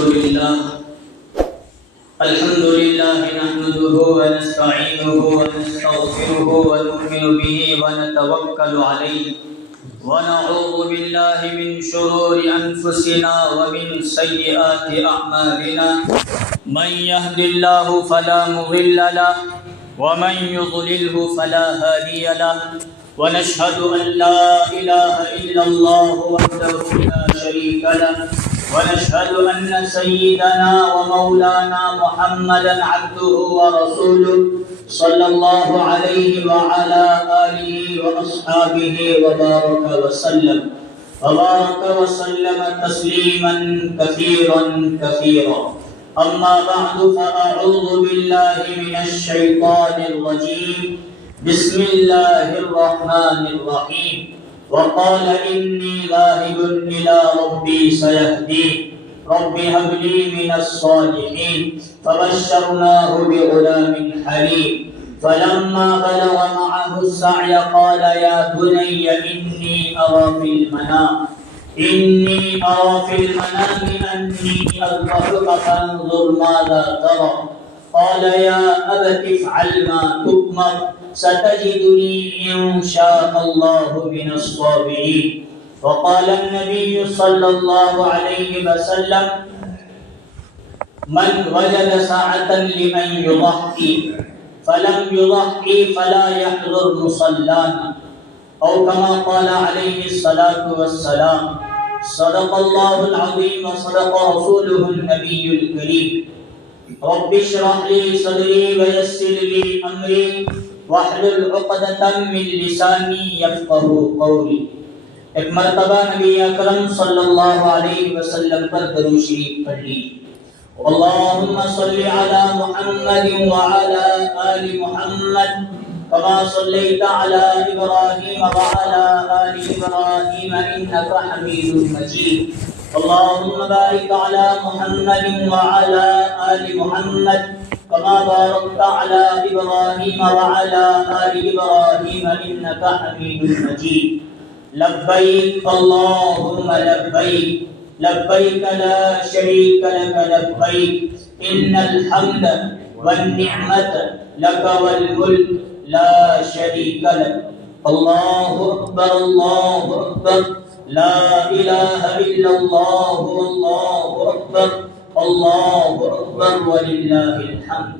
الحمد لله نحمده ونستعينه ونستغفره ونؤمن به ونتوكل عليه ونعوذ بالله من شرور أنفسنا ومن سيئات أعمالنا من يهد الله فلا مضل له ومن يضلله فلا هادي له ونشهد أن لا إله إلا الله وحده لا شريك له ونشهد أن سيدنا ومولانا محمدا عبده ورسوله صلى الله عليه وعلى آله وأصحابه وبارك وسلم تسليما كثيرا كثيرا. أما بعد فأعوذ بالله من الشيطان الرجيم. بسم الله الرحمن الرحيم. وقال إني ذاهب إلى ربي سيهدين رب هب لي من الصالحين فبشرناه بغلام حليم. فلما بلغ معه السعي قال يا بني إني أرى في المنام أني أذبحك فانظر ماذا ترى. قال يا أبت افعل ما تؤمر ستجدني إن شاء الله من الصابرين. وقال النبي صلى الله عليه وسلم من وجد ساعة لمن يضحي فلم يضحي فلا يحضر مصلانا أو كما قال عليه الصلاة والسلام. صدق الله العظيم وصدق رسوله النبي الكريم. رب اشرح لي صدري ويسر لي أمري واحلل عقدة من لساني يفقهوا قولي. ایک مرتبہ نبی اکرم صلی اللہ علیہ وسلم پر درود شریف پڑھ لی. اللهم صل على محمد وعلى آل محمد كما صليت على إبراهيم وعلى آل إبراهيم إنك حميد مجيد. اللهم بارك على محمد وعلى آل محمد كما باركت على إبراهيم وعلى آل إبراهيم إنك حميد مجيد. لبيك اللهم لبيك لبيك لا شريك لك لبيك إن الحمد والنعمة لك والملك لا شريك لك. الله أكبر الله أكبر لا إله إلا الله والله أكبر اللہ اکبر وللہ الحمد.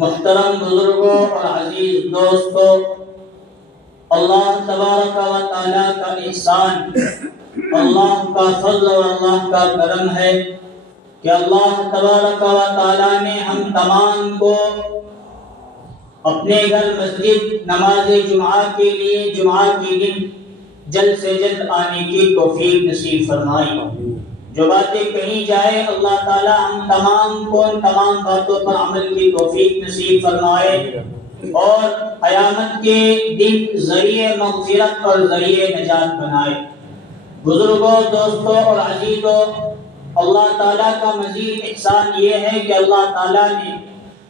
محترم بزرگوں اور عزیز دوستوں، اللہ تبارک و تعالیٰ کا احسان، اللہ کا فضل اور اللہ کا کرم ہے کہ اللہ تبارک و تعالیٰ نے ہم تمام کو اپنے گھر مسجد نماز جمعہ کے لیے جمعہ کے دن جلد سے جلد آنے کی توفیق نصیب فرمائی. جو باتیں کہیں جائے اللہ تعالی ہم تمام کو ان تمام باتوں پر عمل کی توفیق نصیب فرمائے اور قیامت کے دن ذریعہ مغفرت اور ذریعہ نجات بنائے. بزرگوں، دوستوں اور عزیزوں، اللہ تعالیٰ کا مزید احسان یہ ہے کہ اللہ تعالیٰ نے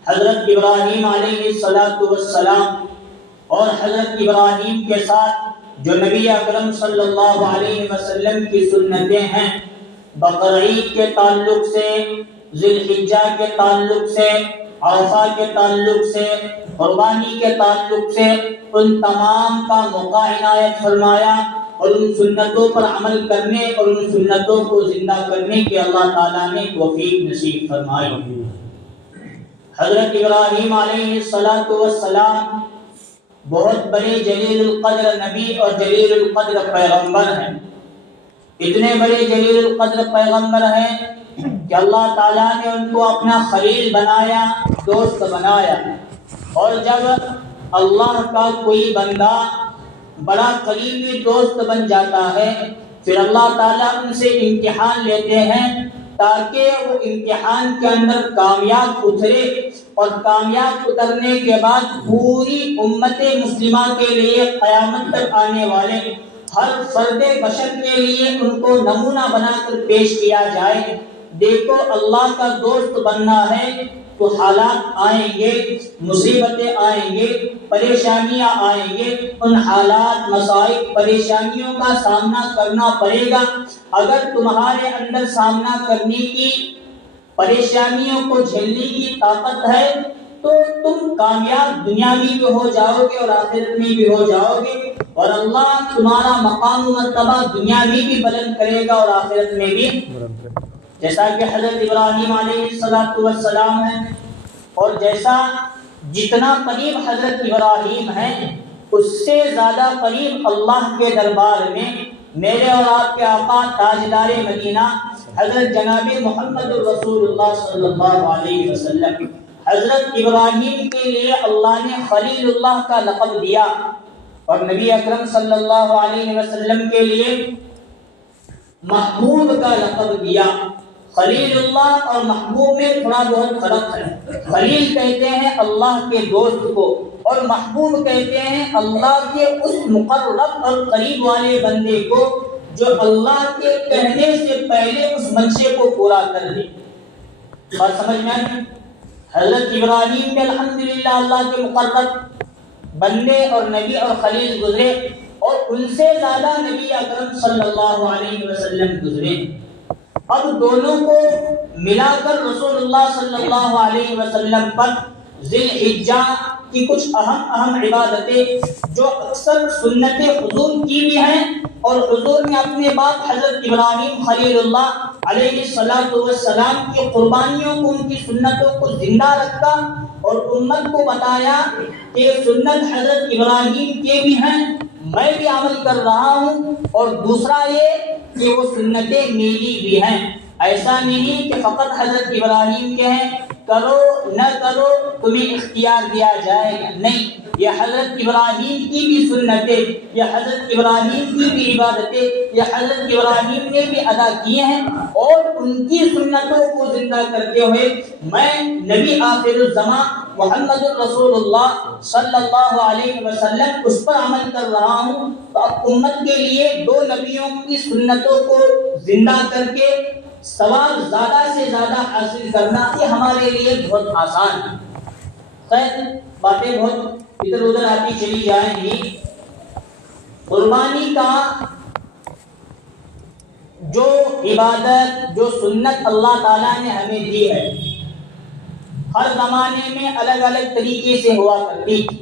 حضرت ابراہیم علیہ السلام اور حضرت ابراہیم کے ساتھ جو نبی اکرم صلی اللہ علیہ وسلم کی سنتیں ہیں، بقرعید کے تعلق سے، ذی الحجہ کے تعلق سے، عرفہ کے تعلق سے، قربانی کے تعلق سے، ان تمام کا موقع عنایت فرمایا اور ان سنتوں پر عمل کرنے اور ان سنتوں کو زندہ کرنے کی اللہ تعالیٰ نے توفیق نصیب فرمائی. حضرت ابراہیم علیہ السلام بہت بڑے جلیل القدر نبی اور جلیل القدر پیغمبر ہیں. اتنے بڑے جلیل القدر پیغمبر ہیں کہ اللہ تعالیٰ نے ان کو اپنا خلیل بنایا، دوست بنایا. اور جب اللہ کا کوئی بندہ بڑا قریبی دوست بن جاتا ہے پھر اللہ تعالیٰ ان سے امتحان لیتے ہیں تاکہ وہ امتحان کے اندر کامیاب اترے اور کامیاب اترنے کے بعد پوری امت مسلمہ کے لیے قیامت تک آنے والے ہر فرد بشر کے لیے ان کو نمونہ بنا کر پیش کیا جائے دیکھو اللہ کا دوست بننا ہے تو حالات آئیں گے، مصیبتیں آئیں گے، پریشانیاں آئیں گے، ان حالات، مسائل، پریشانیوں کا سامنا کرنا پڑے گا۔ اگر تمہارے اندر سامنا کرنے کی، پریشانیوں کو جھیلنے کی طاقت ہے تو تم کامیاب دنیا میں بھی ہو جاؤ گے اور آخرت میں بھی ہو جاؤ گے، اور اللہ تمہارا مقام و مرتبہ دنیا میں بھی بلند کرے گا اور آخرت میں بھی، جیسا کہ حضرت ابراہیم علیہ السلام ہے، اور جیسا جتنا قریب حضرت ابراہیم ہے اس سے زیادہ قریب اللہ کے دربار میں میرے اور آپ کے آقا تاجدار مدینہ حضرت جناب محمد رسول اللہ صلی اللہ علیہ وسلم، حضرت ابراہیم کے لیے اللہ نے خلیل اللہ کا لقب دیا، اور نبی اکرم صلی اللہ علیہ وسلم کے لیے محبوب کا لقب دیا۔ خلیل اللہ اور محبوب میں تھوڑا بہت فرق ہے۔ خلیل کہتے ہیں اللہ کے دوست کو، اور محبوب کہتے ہیں اللہ کے اس مقرب اور قریب والے بندے کو جو اللہ کے کہنے سے پہلے اس منشے کو پورا کر دے۔ بات سمجھ میں آئی؟ حضرت ابراہیم کے الحمدللہ اللہ کے مقرب بندے اور نبی اور خلیل گزرے، اور ان سے زیادہ نبی اکرم صلی اللہ علیہ وسلم گزرے۔ اب دونوں کو ملا کر رسول اللہ صلی اللہ علیہ وسلم پر ذی الحجہ کی کچھ اہم عبادتیں جو اکثر سنت حضور کی بھی ہیں، اور حضور نے اپنے باپ حضرت ابراہیم خلیل اللہ علیہ السلام کی قربانیوں کو، ان کی سنتوں کو زندہ رکھا اور امت کو بتایا کہ سنت حضرت ابراہیم کے بھی ہیں، میں بھی عمل کر رہا ہوں، اور دوسرا یہ کہ وہ سنتیں میری بھی ہیں۔ ایسا نہیں کہ فقط حضرت ابراہیم کے ہیں، کرو نہ کرو تمہیں اختیار دیا جائے گا، نہیں، یہ حضرت ابراہیم کی بھی سنتیں، یہ حضرت ابراہیم کی بھی عبادتیں یہ حضرت ابراہیم نے بھی ادا کیے ہیں، اور ان کی سنتوں کو زندہ کرتے ہوئے میں نبی آخر الزماں محمد الرسول اللہ صلی اللہ علیہ وسلم اس پر عمل کر رہا ہوں۔ تو اب امت کے لیے دو نبیوں کی سنتوں کو زندہ کر کے ثواب زیادہ سے زیادہ حاصل کرنا یہ ہمارے لیے بہت آسان ہے۔ خیر، باتیں بہت ادھر ادھر آتی چلی جائیں گی۔ قربانی کا جو عبادت، جو سنت اللہ تعالیٰ نے ہمیں دی ہے، ہر زمانے میں الگ الگ طریقے سے ہوا کرتی تھی،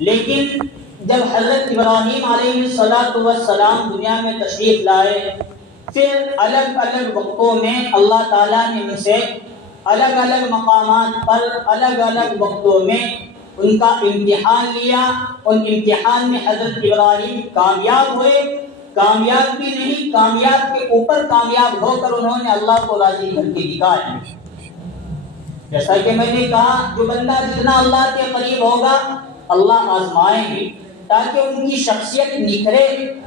لیکن جب حضرت ابراہیم علیہ السلام دنیا میں تشریف لائے، پھر الگ الگ وقتوں میں اللہ تعالیٰ نے ان سے الگ الگ مقامات پر الگ الگ وقتوں میں ان کا امتحان لیا۔ ان امتحان میں حضرت ابراہیم کامیاب ہوئے، کامیاب بھی نہیں، کامیاب کے اوپر کامیاب ہو کر انہوں نے اللہ کو راضی کر کے دکھایا۔ جیسا کہ میں نے کہا، جو بندہ جتنا اللہ کے قریب ہوگا اللہ آزمائیں گے تاکہ ان کی شخصیت نکھرے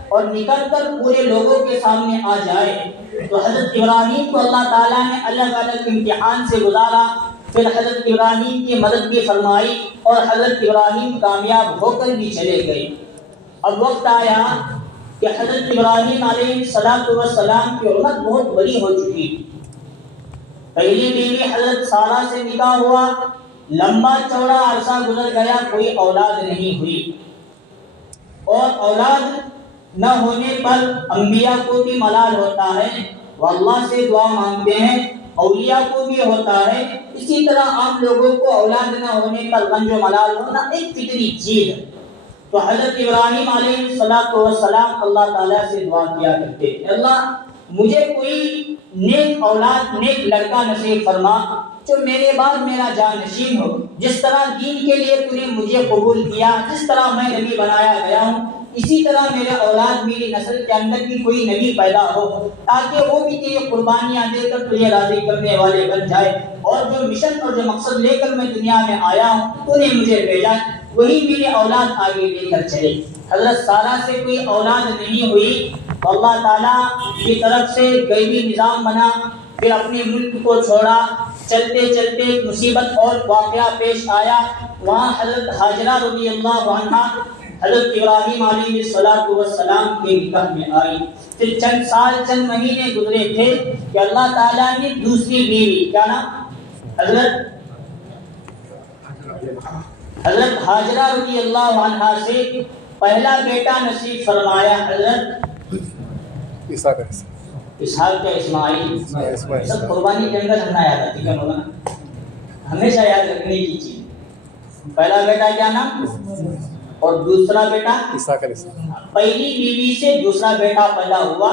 اور نکل کر پورے لوگوں کے سامنے آ جائے۔ تو حضرت ابراہیم کو اللہ تعالیٰ نے الگ الگ امتحان سے گزارا، پھر حضرت ابراہیم کی مدد بھی فرمائی، اور حضرت ابراہیم کامیاب ہو کر بھی چلے گئے۔ اب وقت آیا کہ حضرت ابراہیم علیہ السلام کی عمر بہت بڑی ہو چکی تھی۔ پہلی بیوی حضرت سارہ سے نکاح ہوا، لمبا چوڑا عرصہ گزر گیا، کوئی اولاد نہیں ہوئی، اور اولاد نہ ہونے پر انبیاء کو بھی ملال ہوتا ہے، وہ اللہ سے دعا مانگتے ہیں، اولیاء کو بھی ہوتا ہے، اسی طرح عام لوگوں کو اولاد نہ ہونے پر غم و ملال ہونا ایک فطری چیز ہے۔ تو حضرت ابراہیم علیہ السلام اللہ تعالیٰ سے دعا کیا کرتے ہیں، اللہ مجھے کوئی نیک اولاد، نیک لڑکا نصیب فرما جو میرے بعد میرا جانشین ہو، جس طرح دین کے لیے تو نے مجھے قبول کیا، جس طرح میں نبی بنایا گیا ہوں، اسی طرح میرے اولاد، میری نسل کے اندر بھی کوئی نبی پیدا ہو، تاکہ وہ بھی تیری قربانیاں دے کر تجھے راضی کرنے والے بن جائے، اور جو مشن اور جو مقصد لے کر میں دنیا میں آیا ہوں تو نے مجھے بھیجا، وہی میری اولاد آگے لے کر چلے۔ حضرت سارہ سے کوئی اولاد نہیں ہوئی تو اللہ تعالیٰ کی طرف سے غیبی نظام بنا، پھر اپنے ملک کو چھوڑا، چلتے چلتے مصیبت اور واقعہ پیش آیا۔ وہاں حضرت ہاجرہ رضی اللہ عنہا حضرت ابراہیم علیہ السلام کے نکاح میں آئی. پھر چند سال چند مہینے گزرے تھے کہ اللہ تعالیٰ نے دوسری بیوی، کیا نام، حضرت حاجرہ رضی اللہ عنہا سے پہلا بیٹا نصیب فرمایا، حضرت اسحاق کا اسماعیل. سب قربانی کے اندر ہمیں یاد آتی ہے مولانا، ہمیشہ یاد رکھنے کی چیز. پہلا بیٹا کیا نام اور دوسرا بیٹا اسحاق. پہلی بیوی سے دوسرا بیٹا پیدا ہوا،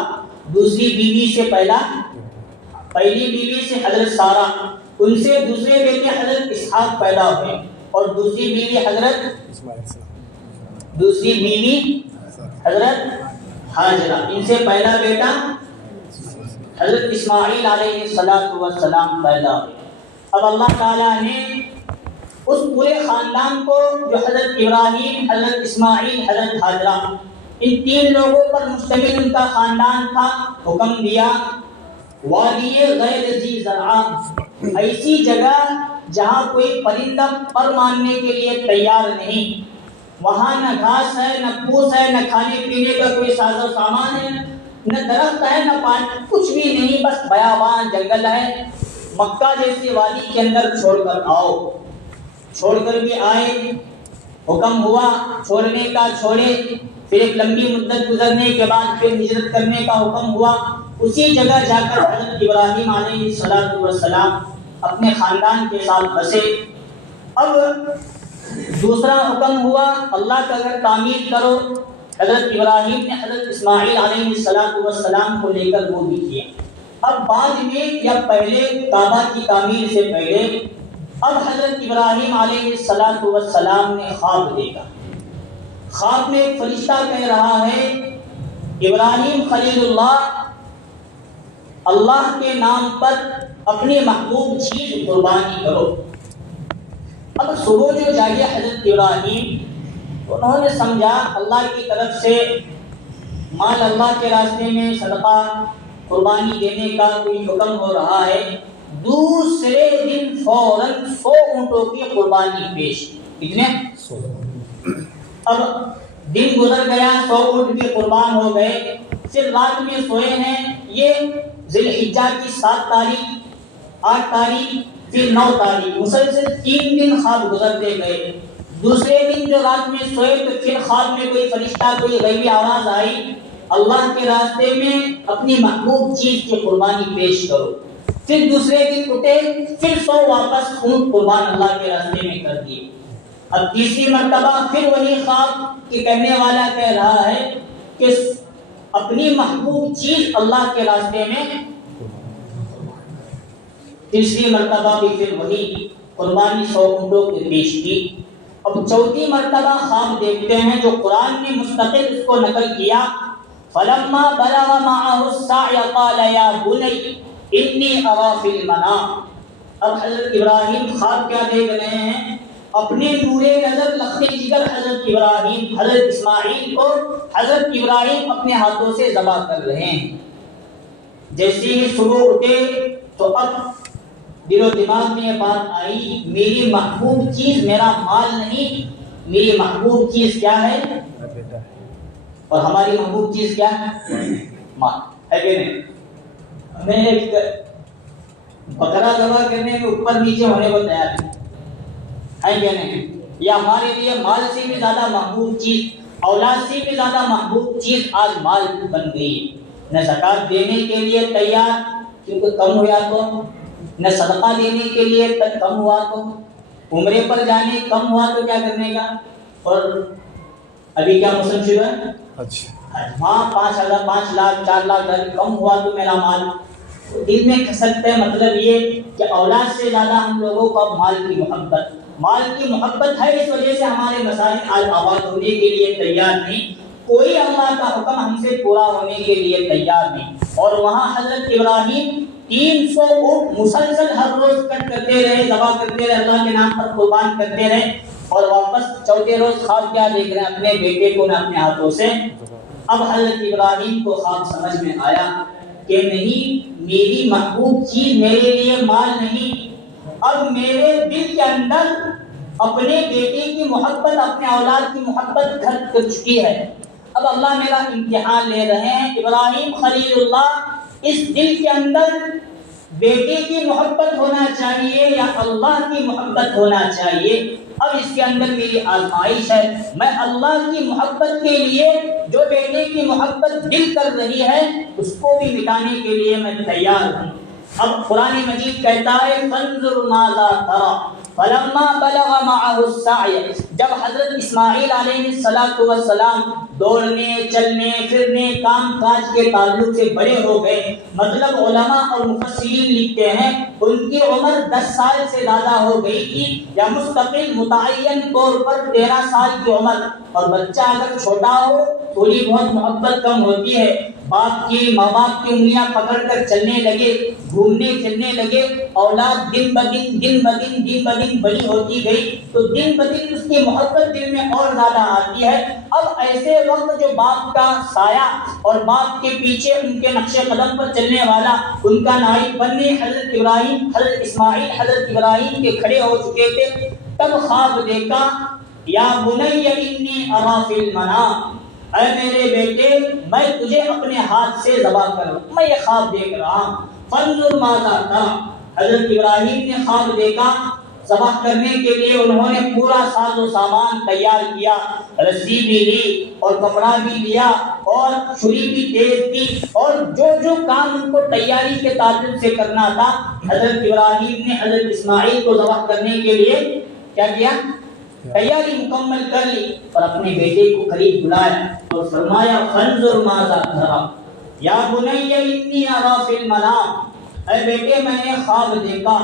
دوسری بیوی سے پہلی بیوی سے حضرت سارہ، ان سے دوسرے بیٹے حضرت اسحاق پیدا ہوئے، اور دوسری بیوی حضرت حاجرہ، ان سے پہلا بیٹا حضرت اسماعیل علیہ السلام پیدا ہوئے. اب اللہ تعالیٰ نے اس پورے خاندان کو جو حضرت ابراہیم، حضرت اسماعیل، حضرت حاجرہ، ان تین لوگوں پر مشتمل ان کا خاندان تھا، حکم دیا وادی غیر ذی زرع، ایسی جگہ جہاں کوئی پرندہ پر ماننے کے لیے تیار نہیں، وہاں نہ گھاس ہے، نہ پھوس ہے، نہ کھانے پینے کا کوئی ساز و سامان ہے، نہ درخت ہے، نہ پانی، کچھ بھی نہیں، بس بیابان جنگل ہے. مکہ جیسی وادی کے اندر چھوڑ کر آؤ. چھوڑ کر بھی آئے، حکم ہوا چھوڑنے کا، چھوڑے. پھر ایک لمبی مدت گزرنے کے بعد پھر ہجرت کرنے کا حکم ہوا. اسی جگہ جا کر حضرت ابراہیم علیہ السلام اپنے خاندان کے ساتھ بسے. اب دوسرا حکم ہوا اللہ کا گھر تعمیر کرو. حضرت ابراہیم نے حضرت اسماعیل علیہ السلام کو لے کر وہ بھی کیا. اب بعد میں یا پہلے کعبہ کی تعمیر سے پہلے اب حضرت ابراہیم علیہ السلام نے خواب دیکھا. خواب میں ایک فرشتہ کہہ رہا ہے ابراہیم خلیل اللہ کے نام پر اپنی محبوب چیز قربانی کرو. اب صبح جو جاگے حضرت ابراہیم، انہوں نے سمجھا اللہ کی طرف سے مال اللہ کے راستے میں صدقہ قربانی دینے کا کوئی حکم ہو رہا ہے. دوسرے دن فوراً 100 اونٹوں کی قربانی پیش. کتنے؟ 100. اب دن گزر گیا، 100 اونٹ بھی قربان ہو گئے. پھر رات میں سوئے ہیں. یہ ذی الحجہ کی 7 تاریخ، 8 تاریخ، پھر 9 تاریخ، مسلسل 3 دن خواب گزرتے گئے. دوسرے دن جو رات میں سوئے تو پھر خواب میں کوئی فرشتہ، کوئی غیبی آواز آئی، اللہ کے راستے میں اپنی محبوب چیز کی قربانی پیش کرو. پھر دوسرے دن اٹھے، پھر 100 واپس اونٹ قربان اللہ کے راستے میں کر دیے. اب تیسری مرتبہ پھر وہی خواب کہ کہنے والا کہہ رہا ہے کہ اپنی محبوب چیز اللہ کے راستے میں. تیسری مرتبہ بھی پھر وہی قربانی 100 اونٹوں کی پیش کی. اب چوتھی مرتبہ خواب دیکھتے ہیں جو قرآن نے مستقل اس کو نقل کیا. فلما بلغ معه السعي قال يا بني انی ارى في المنام. اب حضرت ابراہیم خواب کیا دیکھ رہے ہیں؟ اپنے نور نظر لخت جگر حضرت ابراہیم، حضرت اسماعیل کو حضرت ابراہیم اپنے ہاتھوں سے ذبح کر رہے ہیں. جیسے ہی صبح اٹھے تو اب دل و دماغ میں یہ بات آئی، میری محبوب چیز میرا مال نہیں، میری محبوب چیز کیا ہے؟ اور ہماری محبوب چیز کیا ہے؟ مال ہے کہ نہیں؟ ہمیں ایک بکرا ذبح کرنے کے اوپر نیچے ہونے کو تیار ہے کہ نہیں؟ یا ہمارے لیے مال سے بھی زیادہ محبوب چیز، اولاد سے بھی زیادہ محبوب چیز آج مال بن گئی ہے. نہ زکات دینے کے لیے تیار کیونکہ کم ہوا تو، نہ صدقہ دینے کے لیے کم ہوا تو، عمرے پر جانے کم ہوا تو کیا کرنے کا. اور ابھی کیا موسم شروع ہے؟ ہاں 5,000 5 لاکھ 4 لاکھ کم ہوا تو میرا مال دل میں کھسکتا ہے. مطلب یہ کہ اولاد سے زیادہ ہم لوگوں کو مال کی محبت ہے. اس وجہ سے ہمارے مساجد آج آباد ہونے کے لیے تیار نہیں، کوئی اللہ کا حکم ہم سے پورا ہونے کے لیے تیار نہیں. اور وہاں حضرت ابراہیم 300 اونٹ مسلسل ہر روز کٹ کرتے رہے، ذبح کرتے رہے، اللہ کے نام پر قربان کرتے رہے. اور واپس چوتھے روز خواب کیا دیکھ رہے ہیں؟ اپنے بیٹے کو میں اپنے ہاتھوں سے. اب حضرت ابراہیم کو خواب سمجھ میں آیا کہ نہیں، میری محبوب چیز میرے لیے مال نہیں، اب میرے دل کے اندر اپنے بیٹے کی محبت، اپنے اولاد کی محبت گھر کر چکی ہے۔ اب اللہ میرا امتحان لے رہے ہیں، ابراہیم خلیل اللہ اس دل کے اندر بیٹے کی محبت ہونا چاہیے یا اللہ کی محبت ہونا چاہیے؟ اب اس کے اندر میری آزمائش ہے، میں اللہ کی محبت کے لیے جو بیٹے کی محبت دل کر رہی ہے اس کو بھی مٹانے کے لیے میں تیار ہوں۔ اب قرآن مجید کہتا ہے فانظر ماذا تری فلما بلغ معه السعی، جب حضرت اسماعیل علیہ السلام دوڑنے چلنے پھرنے کام کاج کے تعلق سے بڑے ہو گئے، مطلب علماء اور مفسرین لکھتے ہیں ان کی عمر 10 سال سے زیادہ ہو گئی تھی، یا مستقل متعین طور پر 13 سال کی عمر، اور بچہ اگر چھوٹا ہو تھوڑی بہت محبت کم ہوتی ہے، باپ کی ماں باپ کی انگلیاں پکڑ کر چلنے لگے، گھومنے پھرنے لگے، اولاد دن بدن بڑی ہوتی گئی تو دن بدن اس کی محبت دل میں اور زیادہ آتی ہے۔ اب ایسے وقت جو باپ کا سایہ اور باپ کے پیچھے ان کے نقش قدم پر چلنے والا ان کا نائب بننے حضرت ابراہیم، حضرت اسماعیل حضرت ابراہیم کے کھڑے ہو چکے تھے، تب خواب دیکھا یا بنی انی ارا فی المنام، اے میرے بیٹے میں تجھے اپنے ہاتھ سے ذبح کروں، میں یہ خواب دیکھ رہا ہوں۔ فانظر ماذا تری، حضرت ابراہیم نے خواب دیکھا، ذبح کرنے کے لیے انہوں نے پورا ساز و سامان تیار کیا، رسی بھی لی اور کپڑا بھی لیا اور چھری بھی تیز تھی، اور جو کام ان کو تیاری کے تعلق سے کرنا تھا حضرت ابراہیم نے حضرت اسماعیل کو ذبح کرنے کے لیے کیا کیا؟ تیاری مکمل کر لی اور اپنے بیٹے کو قریب بلایا اور فرمایا فانظر ماذا تری یا بنی انی ارا فی المنام، اے بیٹے میں نے خواب دیکھا،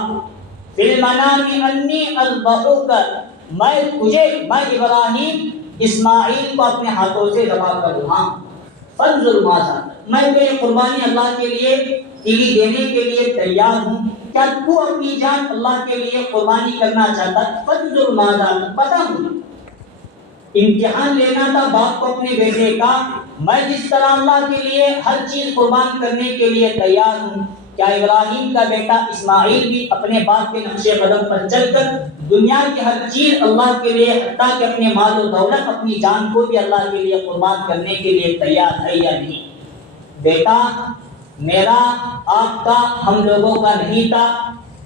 فی المنام انی اذبحک، میں ابراہیم اسماعیل کو اپنے ہاتھوں سے ذبح کروں گا۔ فانظر ماذا، میں تیری قربانی اللہ کے لیے تیری دینے کے لیے تیار ہوں، کیا تو اپنی جان اللہ کے لیے قربانی کرنا چاہتا؟ فانظر ماذا، بتا مجھے۔ امتحان لینا تھا باپ کو اپنے بیٹے کا، میں جس طرح اللہ کے لیے ہر چیز قربان کرنے کے لیے تیار ہوں، کیا ابراہیم کا بیٹا اسماعیل بھی اپنے باپ کے نقش قدم پر چل کر دنیا کی ہر چیز اللہ کے لیے، حتیٰ کہ اپنے مال و دولت اپنی جان کو بھی اللہ کے لیے قربان کرنے کے لیے تیار ہے یا نہیں؟ بیٹا میرا آپ کا ہم لوگوں کا نہیں تھا،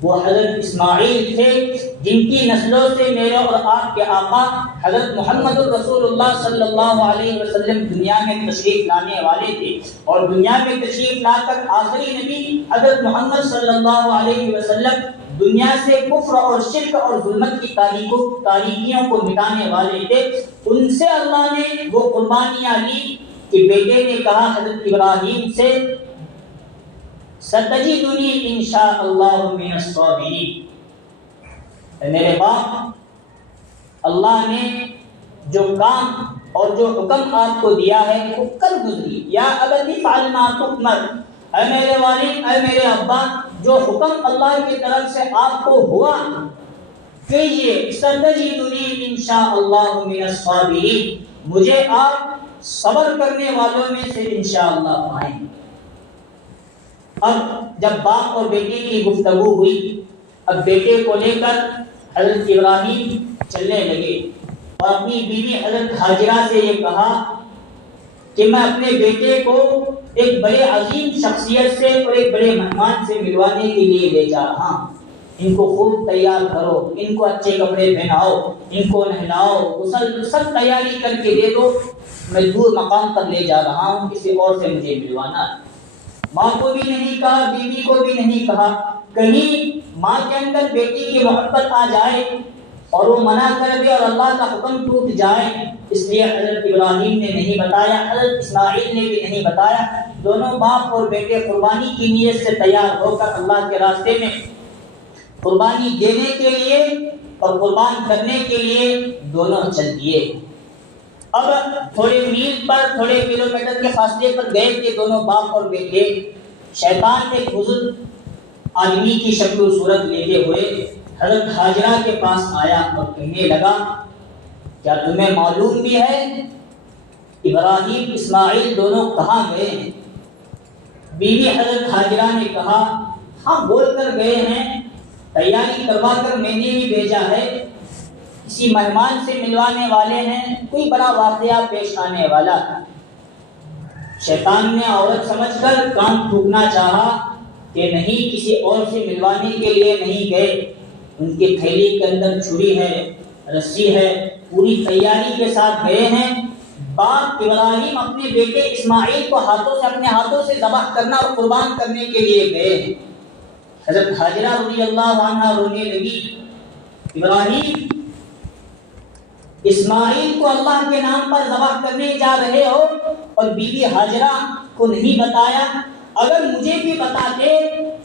وہ حضرت اسماعیل تھے جن کی نسلوں سے میرے اور آپ کے آقا حضرت محمد رسول اللہ صلی اللہ علیہ وسلم دنیا میں تشریف لانے والے تھے، اور دنیا میں تشریف لا کر آخری نبی حضرت محمد صلی اللہ علیہ وسلم دنیا سے کفر اور شرک اور ظلمت کی تاریکیوں کو مٹانے والے تھے۔ ان سے اللہ نے وہ قربانیاں لی کہ بیٹے نے کہا حضرت ابراہیم سے ستجدنی انشاء اللہ من الصابرین، میرے باپ اللہ نے جو کام اور جو حکم آپ کو دیا ہے وہ کل گزری، یا ابت افعل ما تؤمر، اے میرے والد اے میرے ابا جو حکم اللہ کی طرف سے آپ کو ہوا کیجیے، ستجدنی انشاء اللہ من الصابرین، مجھے آپ صبر کرنے والوں میں سے انشاءاللہ پائیں گے۔ اب جب باپ اور بیٹے کی گفتگو ہوئی، اب بیٹے کو لے کر حضرت ابراہیم چلنے لگے اور اپنی بیوی حضرت ہاجرہ سے یہ کہا کہ میں اپنے بیٹے کو ایک بڑے عظیم شخصیت سے اور ایک بڑے مہمان سے ملوانے کے لیے لے جا رہا ہوں، ان کو خوب تیار کرو، ان کو اچھے کپڑے پہناؤ، ان کو نہلاؤ، غسل سب تیاری کر کے دے دو، میں دور مقام پر لے جا رہا ہوں، کسی اور سے مجھے ملوانا ہے۔ ماں کو بھی نہیں کہا، بیوی کو بھی نہیں کہا، کہیں ماں کے اندر بیٹی کی محبت آ جائے اور وہ منع کر دے اور اللہ کا حکم ٹوٹ جائے، اس لیے حضرت ابراہیم نے نہیں بتایا، حضرت اسماعیل نے بھی نہیں بتایا۔ دونوں باپ اور بیٹے قربانی کی نیت سے تیار ہو کر اللہ کے راستے میں قربانی دینے کے لیے اور قربان کرنے کے لیے دونوں چل دیے۔ اب تھوڑے میل پر، تھوڑے کلومیٹر کے فاصلے پر گئے کہ دونوں باپ اور بیٹے، شیطان ایک بزرگ آدمی کی شکل و صورت لیتے ہوئے حضرت ہاجرہ کے پاس آیا اور کہنے لگا کیا تمہیں معلوم بھی ہے ابراہیم اسماعیل دونوں کہاں گئے ہیں؟ بیوی حضرت ہاجرہ نے کہا ہاں بول کر گئے ہیں، تیاری کروا کر میں نے بھی بھیجا ہے، کسی مہمان سے ملوانے والے ہیں، کوئی بڑا واقعہ پیش آنے والا، شیطان نے عورت سمجھ کر کان تھوکنا چاہا کہ نہیں، کسی اور سے ملوانے کے لیے نہیں گئے، ان کی تھیلی کے اندر چھری ہے، رسی ہے، پوری تیاری کے ساتھ گئے ہیں۔ باپ ابراہیم اپنے بیٹے اسماعیل کو اپنے ہاتھوں سے ذبح کرنا اور قربان کرنے کے لیے گئے ہیں۔ حضرت ہاجرہ رضی اللہ عنہا رونے لگی، ابراہیم اسماعیل کو اللہ کے نام پر ذبح کرنے جا رہے ہو اور بیوی ہاجرہ کو نہیں بتایا، اگر مجھے بھی بتاتے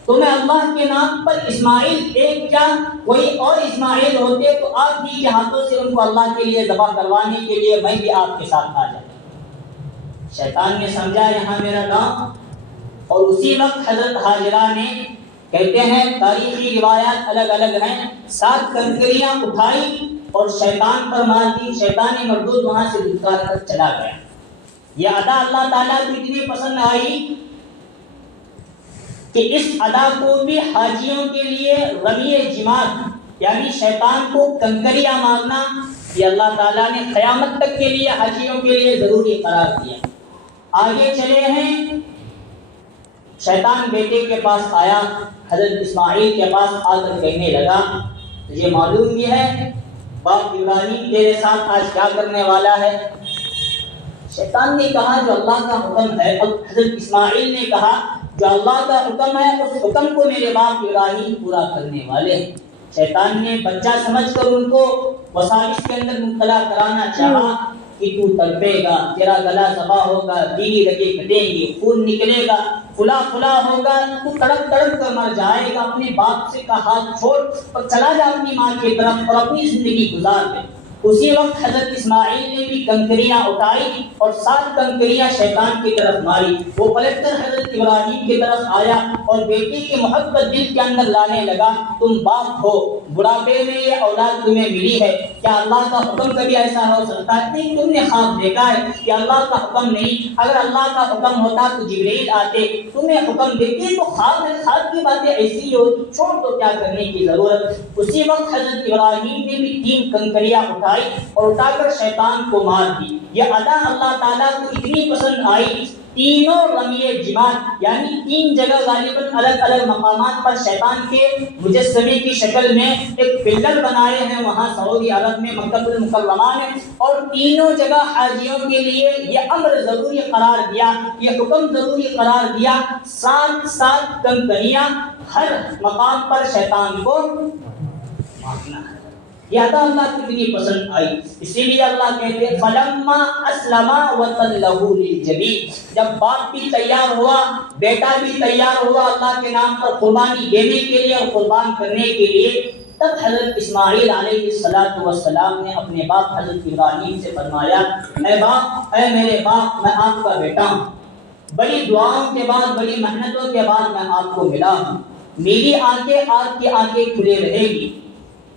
تو میں اللہ کے نام پر اسماعیل ایک کیا کوئی اور اسماعیل ہوتے تو آپ ہی کے ہاتھوں سے ان کو اللہ کے لیے ذبح کروانے کے لیے میں بھی آپ کے ساتھ آ جاتا۔ شیطان نے سمجھا یہاں میرا کام، اور اسی وقت حضرت ہاجرہ نے، کہتے ہیں تاریخی روایات الگ الگ ہیں، 7 کنکریاں اٹھائی اور شیطان پر مار دی، شیطان مردود وہاں سے دھتکار کر چلا گیا۔ یہ ادا اللہ تعالیٰ کو اتنی پسند آئی کہ اس ادا کو بھی حاجیوں کے لیے رمی جماعت یعنی شیطان کو کنکریاں مارنا، یہ اللہ تعالیٰ نے قیامت تک کے لیے حاجیوں کے لیے ضروری قرار دیا۔ آگے چلے ہیں، شیطان بیٹے کے پاس آیا، حضرت اسماعیل کے پاس آ کر کہنے لگا، تجھے معلوم بھی ہے باپ ابراہیم تیرے ساتھ آج کیا کرنے والا ہے؟ شیطان نے کہا جو اللہ کا حکم ہے، حضرت اسماعیل نے کہا جو اللہ کا حکم ہے اس حکم کو میرے باپ ابراہیم پورا کرنے والے ہیں۔ شیطان نے بچہ سمجھ کر ان کو وساوس کے اندر مبتلا کرانا چاہا کہ تو تڑپے گا، تیرا گلا ذبح ہوگا، دیگی رگیں کٹیں گی، خون نکلے گا، پھلا ہوگا، تو تڑپ کر مر جائے گا، اپنے باپ سے کا ہاتھ چھوڑ اور چلا جا اپنی ماں کی طرف اور اپنی زندگی گزار دے۔ اسی وقت حضرت اسماعیل نے بھی کنکریاں اٹھائی اور 7 کنکریاں شیطان کی طرف ماری، وہ پلٹ کر حضرت ابراہیم کی طرف آیا اور بیٹی کی محبت دل کے اندر لانے لگا، تم باپ ہو، بڑھاپے میں یہ اولاد تمہیں ملی ہے، کیا اللہ کا حکم کبھی ایسا ہو سکتا ہے؟ نہیں، تم نے خواب دیکھا ہے کہ اللہ کا حکم نہیں، اگر اللہ کا حکم ہوتا تو جبرائیل آتے، تمہیں حکم دیتے تو خواب کی باتیں ایسی ہی ہوتی، چھوڑ دو، کیا کرنے کی ضرورت۔ اسی وقت حضرت ابراہیم نے بھی 3 کنکریاں اٹھائی اور اٹھا کر شیطان کو مار دی۔ یہ ادا اللہ تعالیٰ کو اتنی پسند آئی، تینوں رمی جماعت یعنی 3 جگہ غالباً الگ الگ مقامات پر شیطان کے مجسمے کی شکل میں ایک پلر بنائے ہیں، وہاں سعودی عرب میں مکہ المکرمہ میں، اور تینوں جگہ حاجیوں کے لیے یہ امر ضروری قرار دیا، یہ حکم ضروری قرار دیا، 7 کنکریاں ہر مقام پر شیطان کو مارنا ہے۔ یہ ادا اللہ کو اتنی پسند آئی، اسی لیے اللہ کہتے ہیں فلما اسلما وتلہ للجبین، جب باپ بھی تیار ہوا، بیٹا بھی تیار ہوا اللہ کے نام پر قربانی دینے کے لیے اور قربان کرنے کے لیے، تب حضرت اسماعیل علیہ السلام نے اپنے باپ حضرت ابراہیم سے فرمایا، اے باپ، اے میرے باپ، میں آپ کا بیٹا ہوں، بڑی دعاؤں کے بعد، بڑی محنتوں کے بعد میں آپ کو ملا ہوں، میری آنکھیں آپ کی آنکھیں کھلے رہے گی۔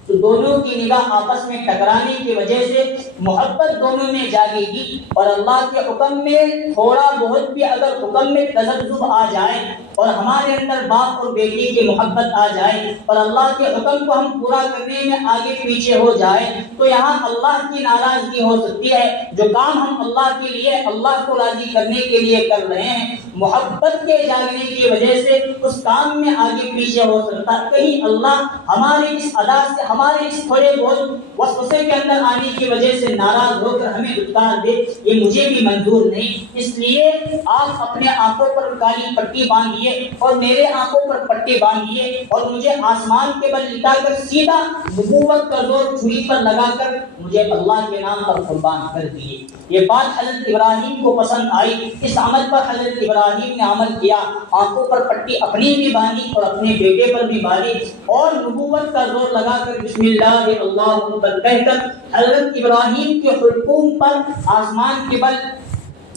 تو دونوں کی نگاہ آپس میں ٹکرانے کی وجہ سے محبت دونوں میں جاگے گی، اور اللہ کے حکم میں تھوڑا بہت بھی اگر حکم میں تذبذب آ جائے اور ہمارے اندر باپ اور بیٹی کی محبت آ جائے اور اللہ کے حکم کو ہم پورا کرنے میں آگے پیچھے ہو جائے تو یہاں اللہ کی ناراضگی ہو سکتی ہے۔ جو کام ہم اللہ کے لیے، اللہ کو راضی کرنے کے لیے کر رہے ہیں، محبت کے جاگنے کی وجہ سے اس کام میں آگے پیچھے ہو سکتا ہے، کہیں اللہ ہمارے اس ادا سے، ہمارے اس تھوڑے بہت وسوسے کے اندر آنے کی وجہ سے ناراض ہو کر ہمیں دھتکار دے، یہ مجھے بھی منظور نہیں۔ اس لیے آپ اپنے آنکھوں پر کالی پٹی باندھیے اور میرے آنکھوں پر پٹی باندھیے اور مجھے آسمان کے بل لٹا کر سیدھا نبوت کا زور چھری پر لگا کر مجھے اللہ کے نام پر قربان کر دیے۔ یہ بات حضرت ابراہیم کو پسند آئی، اس عمل پر حضرت ابراہیم نے عمل کیا، آنکھوں پر پٹی اپنی بھی باندھی اور اپنے بیٹے پر بھی باندھی اور نبوت کا زور لگا کر بسم اللہ اللہ اکبر کہہ کر حضرت ابراہیم کے حلقوم پر آسمان کے بل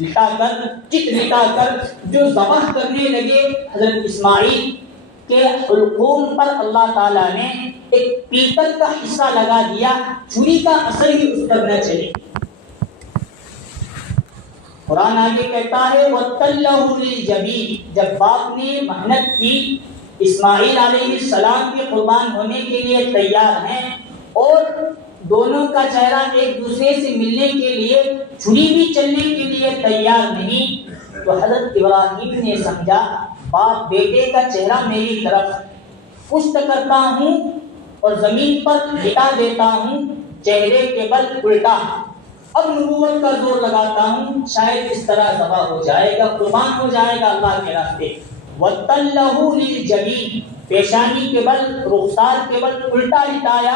لٹا کر، چت لٹا کر جو ذبح کرنے لگے حضرت اسماعیل کے حلقوم پر اللہ تعالیٰ نے ایک پیتل کا حصہ لگا دیا، چھری کا اثر ہی اس پر نہ چلے۔ قرآن آگے کہتا ہے وَتَلَّهُ لِلْجَبِينِ، جب باپ نے محنت کی، اسماعیل علیہ السلام کے قربان ہونے کے لیے تیار ہیں اور دونوں کا چہرہ ایک دوسرے سے ملنے کے لیے چھری بھی چلنے کے لیے تیار نہیں، تو حضرت ابراہیم نے سمجھا باپ بیٹے کا چہرہ میری طرف پشت کرتا ہوں اور زمین پر لٹا دیتا ہوں چہرے کے بل الٹا، اب نبوت کا زور لگاتا ہوں، شاید اس طرح ذبح ہو جائے گا، قربان ہو جائے گا اللہ کے راستے۔ وَتَلَّهُ لِلْجَبِينِ، پیشانی کے بل، رخسار کے بل الٹا لٹایا،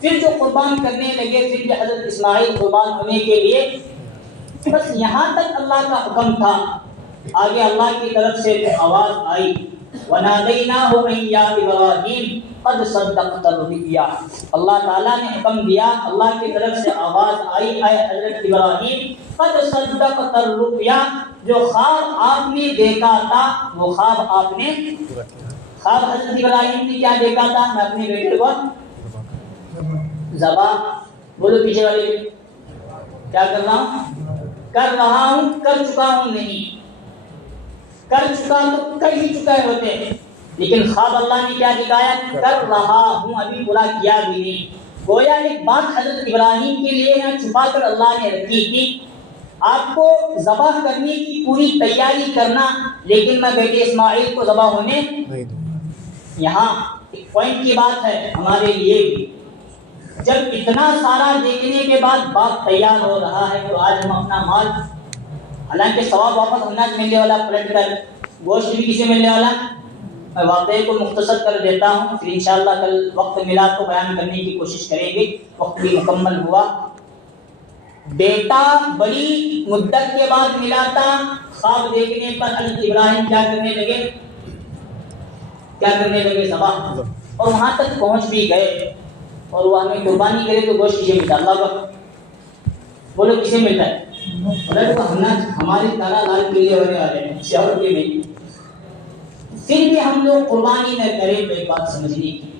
پھر جو قربان کرنے لگے، پھر بھی حضرت اسماعیل قربان ہونے کے لیے، بس یہاں تک اللہ کا حکم تھا۔ آگے اللہ کی طرف سے آواز آئی وَنَادَيْنَاهُ أَن يَا إِبْرَاهِيمُ قَدْ صَدَّقْتَ الرُّؤْيَا، اللہ تعالیٰ نے حکم دیا، اللہ کی طرف سے آواز آئی اے حضرت ابراہیم قَدْ صَدَّقْتَ الرُّؤْيَا، جو خواب آپ نے دیکھا تھا وہ خواب آپ نے، خواب حضرت ابراہیم نے کیا دیکھا تھا؟ میں اپنے بیٹے کو ذبح، بولو پیچھے والے، کیا کر رہا ہوں، کر چکا ہوں نہیں، کر چکا تو کر ہی چکے ہوتے ہیں، لیکن خواب اللہ نے کیا دکھایا؟ کر رہا ہوں، ابھی پورا کیا بھی نہیں۔ گویا ایک بات حضرت ابراہیم کے لیے یہاں چھپا کر اللہ نے رکھی تھی، آپ کو ذبح کرنے کی پوری تیاری کرنا، لیکن میں بیٹے اسماعیل کو ذبح ہونے نہیں دوں۔ یہاں ایک پوائنٹ کی بات ہے ہمارے لیے بھی، جب اتنا سارا دیکھنے کے بعد باپ تیار ہو رہا ہے، تو آج ہم اپنا مال، حالانکہ ثواب واپس ہونا ملنے والا، پلٹ کر گوشت بھی کسے ملنے والا، میں واقعے کو مختصر کر دیتا ہوں، پھر انشاءاللہ کل وقت ملا تو بیان کرنے کی کوشش کریں گے، وقت بھی مکمل ہوا۔ بیٹا بڑی مدت کے بعد ملا تھا، خواب دیکھنے پر حضرت ابراہیم کیا کرنے لگے؟ ذبح، اور وہاں تک پہنچ بھی گئے، اور وہ ہمیں قربانی کرے تو گوشت کسے ملتا؟ اللہ کا، بولو کسے ملتا ہے؟ ہمارے تارا لال قلعے ہونے والے ہیں شہر کے نہیں، پھر بھی ہم لوگ قربانی نہ کریں، تو ایک بات سمجھنے کی،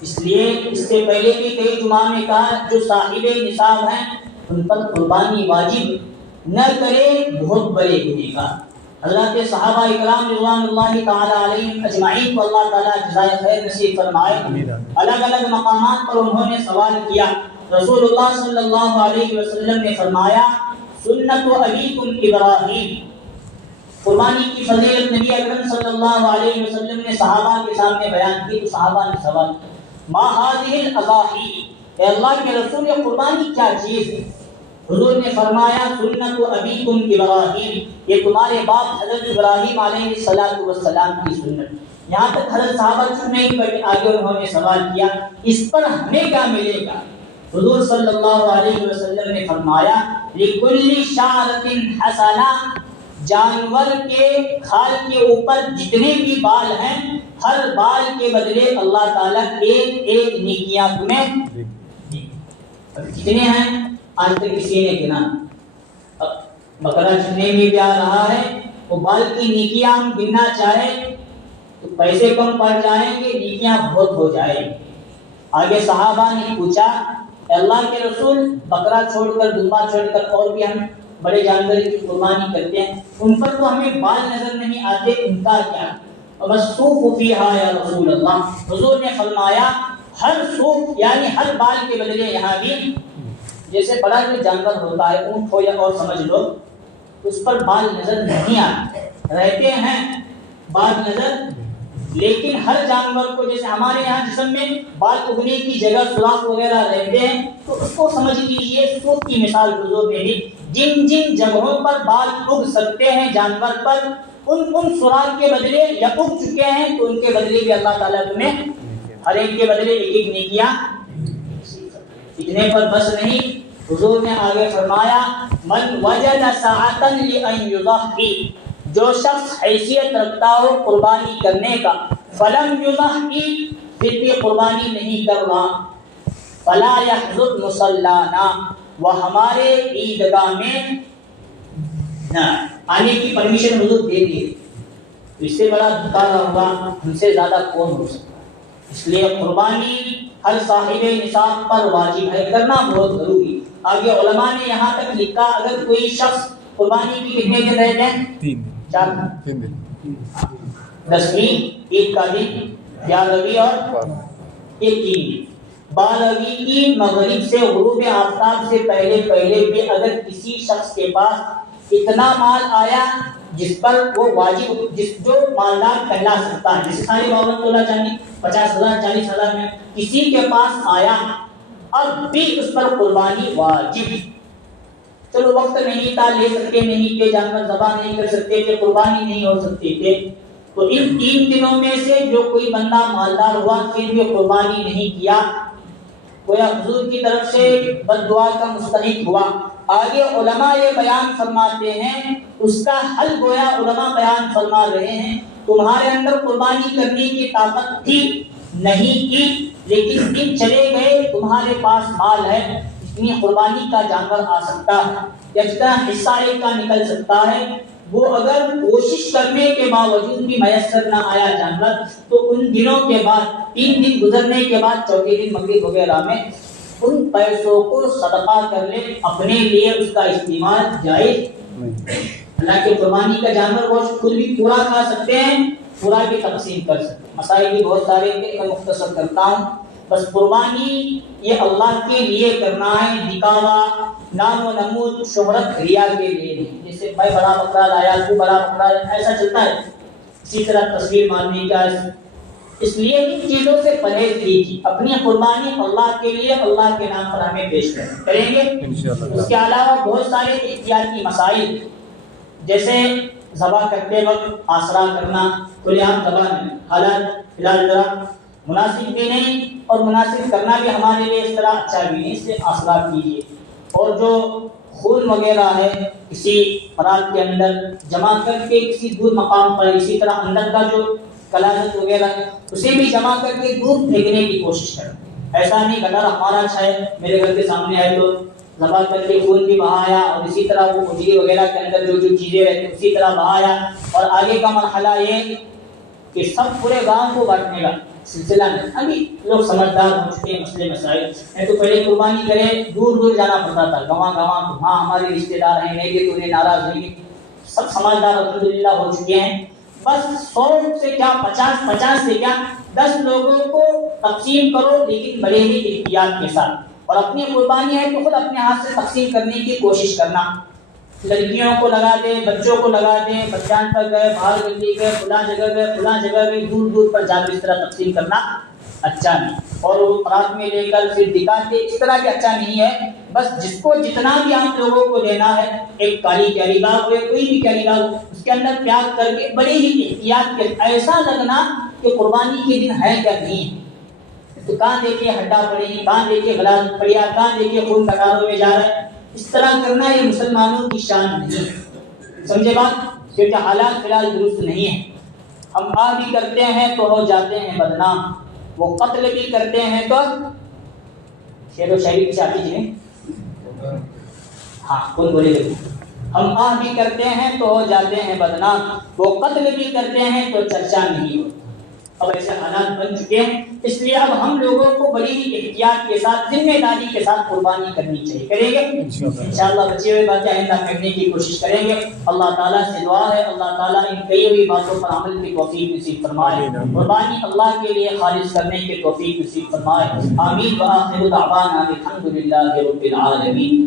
اس لیے اس سے پہلے بھی کئی جمعہ میں کہا جو صاحب نصاب ہیں ان پر قربانی واجب نہ کرے، بہت بڑے گنہگار۔ حضرات صحابہ اکرام رضوان اللہ تعالی علیہم اجمعین کو اللہ تعالیٰ جزائے خیر نصیب فرمائے، الگ الگ مقامات پر انہوں نے سوال کیا، رسول اللہ صلی اللہ علیہ وسلم نے فرمایا سنت ابیکم ابراہیم، قربانی کی فضیلت نبی اکرم صلی اللہ علیہ وسلم نے صحابہ کے سامنے بیان کی، تو صحابہ نے سوال ما هذه الاضاحی، اے اللہ کے رسول یہ قربانی کیا چیز ہے؟ حضور نے فرمایا سنت ابیکم ابراہیم، یہ تمہارے باپ حضرت ابراہیم علیہ السلام کی سنت۔ یہاں تک حضرت صحابہ چپ نہیں بیٹھے، آگے انہوں نے سوال کیا اس پر ہمیں کیا ملے گا؟ حضور صلی اللہ علیہ وسلم نے فرمایا لِكُلِّ شَعْرَةٍ حَسَنَةٍ، جانور کے کھال کے اوپر جتنے بھی بال ہیں، ہر بال کے بدلے اللہ تعالیٰ ایک ایک نیکیاں تمہیں، کتنے ہیں آج تک کسی نے گنا؟ بکرا جتنے بھی بھی آ رہا ہے وہ بال کی نیکیاں ہم گننا چاہیں تو پیسے کم پڑ جائیں گے، نیکیاں بہت ہو جائیں گے۔ آگے صحابہ نے پوچھا اے اللہ کے رسول بکرا چھوڑ کر، دمبا چھوڑ کر اور بھی ہم بڑے جانور کی قربانی کرتے ہیں، ان پر تو ہمیں بال نظر نہیں آتے، ان کا کیا؟ وَالصُّوفُ فِيهَا يَا رسول اللہ، حضور نے فرمایا ہر صوف یعنی ہر بال کے بدلے یہاں بھی، جیسے بڑا جو جانور ہوتا ہے اونٹ ہو یا اور سمجھ لو، اس پر بال نظر نہیں آتے، رہتے ہیں بال نظر، لیکن ہر جانور کو جیسے ہمارے یہاں جسم میں بال اگنے کی جگہ سوراخ وغیرہ رہتے ہیں، تو اس کو سمجھ لیجیے سوپ کی مثال حضور نے دی، جن جن جگہوں پر بال اگ سکتے ہیں جانور پر، ان سوراخ کے بدلے یا اگ چکے ہیں تو ان کے بدلے بھی اللہ تعالیٰ تمہیں ہر ایک کے بدلے ایک ایک نیکیاں، اتنے پر بس نہیں، حضور نے آگے فرمایا من وجد ساعة لأن يضحي، جو شخص حیثیت رکھتا ہو قربانی کرنے کا، فلم یضحی، پھر بھی قربانی نہیں کر رہا، فلا یحضر مصلانا، وہ ہمارے عیدگاہ میں نہ آنے کی پرمیشن حضور دے دیے، اس سے بڑا دھکا ہوگا ہم سے زیادہ کون ہو سکتا؟ اس لیے قربانی ہر صاحب نصاب پر واجب ہے، کرنا بہت ضروری۔ آگے علماء نے یہاں تک لکھا اگر کوئی شخص قربانی کی کتنے دن رہتے ہیں؟ 4 دن، 10ویں عید کا دن، 11ویں اور 3 دن، بالغی کی مغرب سے غروب آفتاب سے پہلے بھی اگر کسی شخص کے پاس اتنا مال آیا جس پر وہ واجب جو مالدار کہلا سکتا ہے، جس سارے 52 تولہ چاندی 50,000 40,000 میں کسی کے پاس آیا، اب بھی اس پر قربانی واجب، چلو وقت نہیں تھا، لے سکتے نہیں تھے، جانور ذبح نہیں کر سکتے تھے، قربانی نہیں ہو سکتے تھے، تو ان 3 دنوں میں سے جو کوئی بندہ مالدار ہوا پھر بھی قربانی نہیں کیا، گویا حضور کی طرف سے بد دعا کا مستحق ہوا۔ آگے علماء یہ بیان فرماتے ہیں، اس کا حل گویا علماء بیان فرما رہے ہیں، تمہارے اندر قربانی کرنے کی طاقت تھی نہیں کی، لیکن دن چلے گئے، تمہارے پاس مال ہے، اتنی قربانی کا جانور آ سکتا ہے، یا جتنا حصہ ایک کا نکل سکتا ہے، وہ اگر کوشش کرنے کے باوجود بھی میسر نہ آیا جانور، تو ان دنوں کے بعد 3 دن گزرنے کے بعد چوتھے دن مغرب وغیرہ میں ان پیسوں کو صدقہ کر لے، اپنے لیے اس کا استعمال جائز۔ حالانکہ قربانی کا جانور گوشت خود بھی پورا کھا سکتے ہیں، پورا بھی تقسیم کر سکتے ہیں، مسائل بھی بہت سارے ہیں، میں مختصر کرتا ہوں۔ بس قربانی یہ اللہ کے لیے کرنا ہے، دکھاوا، نام و نمود، شہرت، ریا کے لیے نہیں۔ جیسے میں بڑا بکرا لایا، تو بڑا بکرا، ایسا چلتا ہے، اسی طرح تصویر ماننے کا، اس لیے ان چیزوں سے پرہیز کیجیے، اپنی قربانی اللہ کے لیے، اللہ کے نام پر ہمیں پیش کریں گے انشاءاللہ۔ اس کے علاوہ بہت سارے احتیاطی مسائل، جیسے ذبح کرتے وقت آسرا کرنا، کھلے عام ذبح نہیں، حالات فی الحال ذرا مناسب بھی نہیں، اور مناسب کرنا بھی ہمارے لیے اس طرح اچھا بھی نہیں، اس سے آسرا کیجیے۔ اور جو خون وغیرہ ہے کسی افراد کے اندر جمع کر کے کسی دور مقام پر، اسی طرح اندر کا جو کلاجت وغیرہ ہے اسے بھی جمع کر کے دور پھینکنے کی کوشش کریں، ایسا نہیں گٹر ہمارا اچھا ہے میرے گھر کے سامنے ہے تو ذبح کر کے خون بھی بہایا، اور اسی طرح وہ مجھے وغیرہ کے اندر جو چیزیں رہتی ہیں اسی طرح بہایا، اور آگے کا مرحلہ یہ کہ سب پورے گاؤں کو بانٹنے کا سلسلہ نہیں۔ ابھی لوگ سمجھدار ہو چکے ہیں مسئلے مسائل، نہیں تو پہلے قربانی کرے دور دور جانا پڑتا تھا، گواں ہاں ہمارے رشتے دار ہیں، نہیں کہ تو انہیں ناراض ہوئیں گے، سب سمجھدار الحمدللہ ہو چکے ہیں۔ بس 100 سے کیا 50 سے کیا 10 لوگوں کو تقسیم کرو، لیکن بڑے ہی احتیاط کے ساتھ، اور اپنی قربانی ہے تو خود اپنے ہاتھ سے تقسیم کرنے کی کوشش کرنا، لڑکیوں کو لگا دیں، بچوں کو لگا دیں، بچان پر گئے، باہر گلی گئے، فلاں جگہ گئے، دور دور پر جا کر اس طرح تقسیم کرنا اچھا نہیں، اور وہ رات میں لے کر پھر دکھاتے، اس طرح بھی اچھا نہیں ہے۔ بس جس کو جتنا بھی آپ لوگوں کو دینا ہے، ایک کالی کیری باغ ہو یا کوئی بھی کیری باغ ہو، اس کے اندر پیاز کر کے بڑے ہی احتیاط کے، ایسا لگنا کہ قربانی کے دن ہے کیا نہیں ہے، تو کہاں دیکھے ہڈا پڑی، کہاں دیکھے گلا پڑیا، کہاں دیکھے خون کٹاروں میں جا رہا ہے، اس طرح کرنا یہ مسلمانوں کی شان نہیں ہے، سمجھے بات، کیونکہ حالات فی الحال درست نہیں ہیں۔ ہم آ بھی کرتے ہیں تو ہو جاتے ہیں بدنام، وہ قتل بھی کرتے ہیں تو شعر و شاعری کی شاعری جی ہاں کون بولے گا، ہم آ بھی کرتے ہیں تو ہو جاتے ہیں بدنام، وہ قتل بھی کرتے ہیں تو چرچا نہیں ہوتا۔ اب ایسے حالات بن چکے ہیں، اس لیے اب ہم لوگوں کو بڑی ہی احتیاط کے ساتھ، ذمہ داری کے ساتھ قربانی کرنی چاہیے، کریں گے انشاءاللہ، بچے ہوئے باتیں آئندہ کرنے کی کوشش کریں گے۔ اللہ تعالیٰ سے دعا ہے اللہ تعالیٰ ان کئی ہوئی باتوں پر عمل کی توفیق نصیب فرمائے، قربانی اللہ کے لیے خالص کرنے کی توفیق نصیب فرمائے، آمین۔ وآخر دعوانا الحمد للہ رب العالمین۔